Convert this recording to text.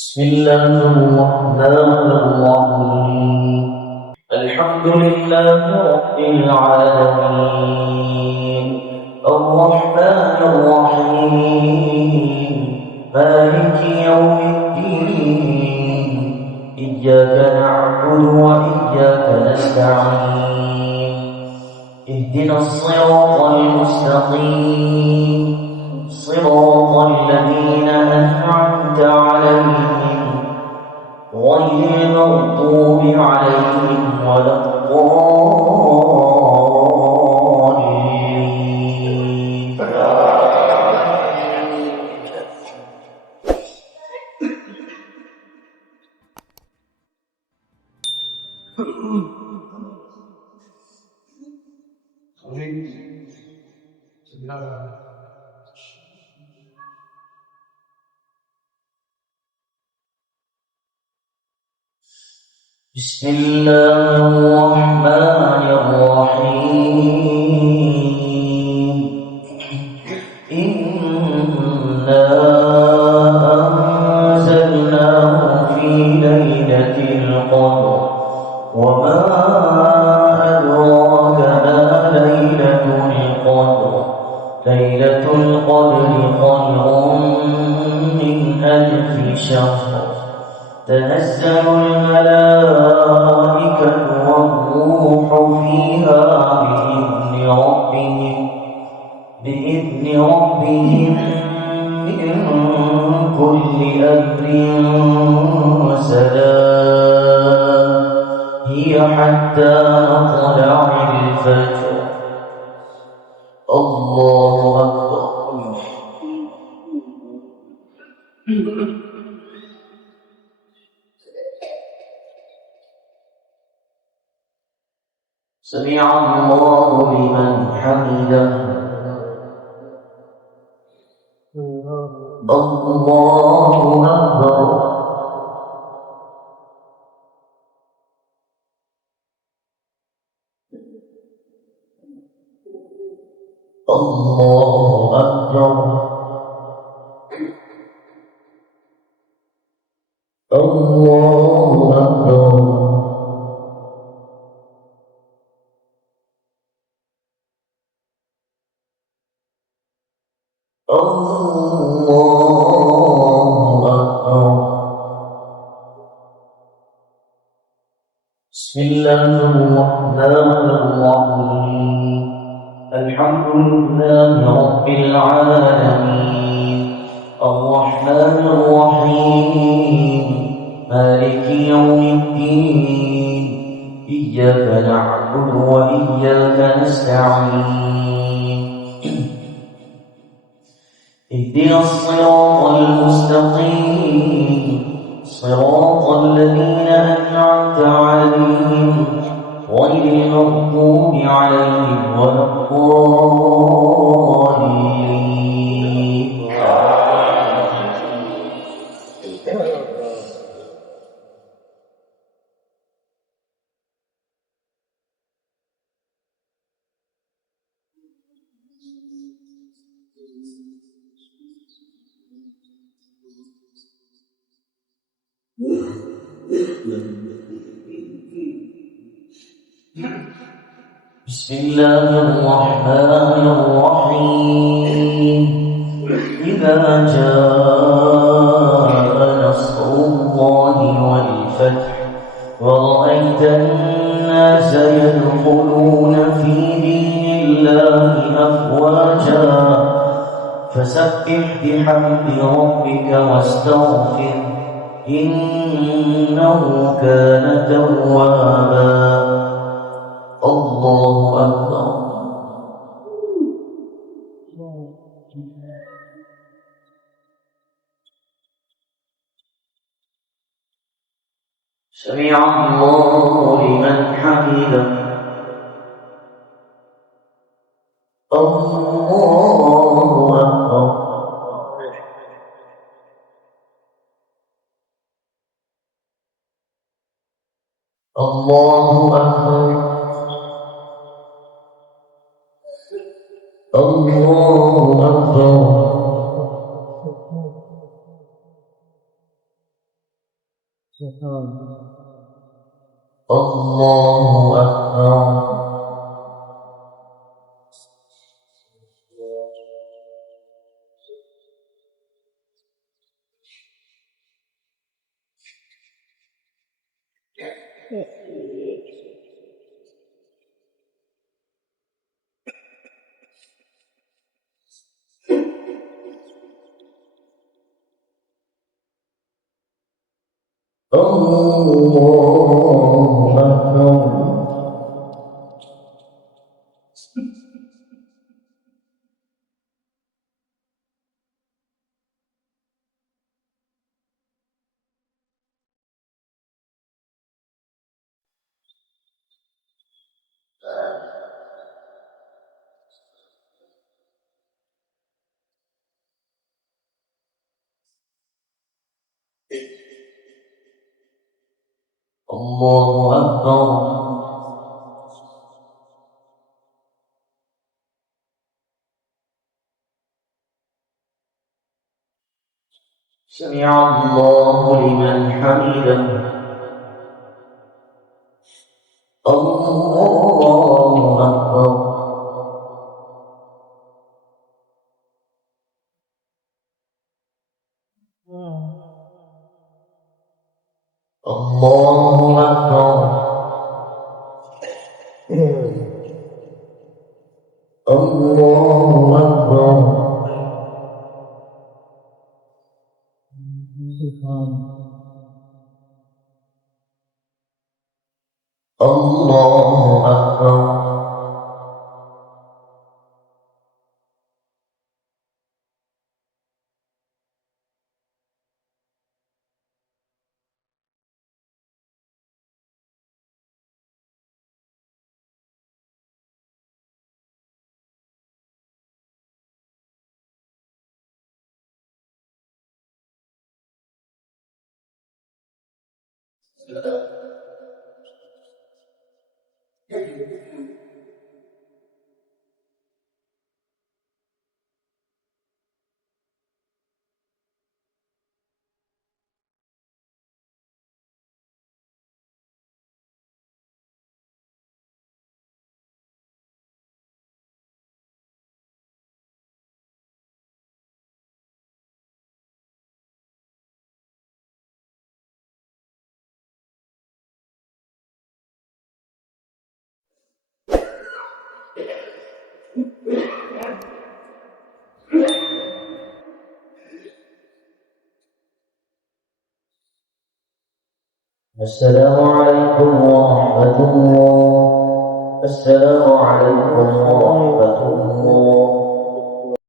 بسم الله الرحمن الرحيم. الحمد لله رب العالمين، الرحمن الرحيم، مالك يوم الدين، إياك نعبد وإياك نستعين، اهدنا الصراط المستقيم، صراط الذين أنعمت عليهم غير المغضوب عليهم ولا الضالين. بسم الله الرحمن الرحيم. إنا أنزلناه في ليلة القدر وما أدراك ما ليلة القدر. ليلة القدر خير من ألف شهر. تنزل الملائكة والروح فيها بإذن ربهم من كل أمر سلام هي حتى مطلع الفجر. الله أكبر. سمع الله لمن حمده. الله أكبر. الله أكبر. الله أكبر. الله أكبر. بسم الله الرحمن الرحيم. الحمد لله رب العالمين، الرحمن الرحيم، مالك يوم الدين، إياك نعبد وإياك نستعين، اهدنا الصراط المستقيم، صراط الذين أنعمت عليهم غير المغضوب عليهم ولا الضالين. بسم الله الرحمن الرحيم. إذا جاء نصر الله والفتح ورأيت الناس يدخلون في دين الله أفواجا فسبح بحمد ربك واستغفره إنه كان توابا. الله أكبر. سمع الله لمن حمده. الله أكبر. الله أكبر. الله أكبر. الله أكبر. الله أكبر. الله أكبر. سمع الله لمن حمده. الله أكبر. الله أكبر. الله أكبر. الله أكبر. السلام عليكم ورحمة الله. السلام عليكم ورحمة الله.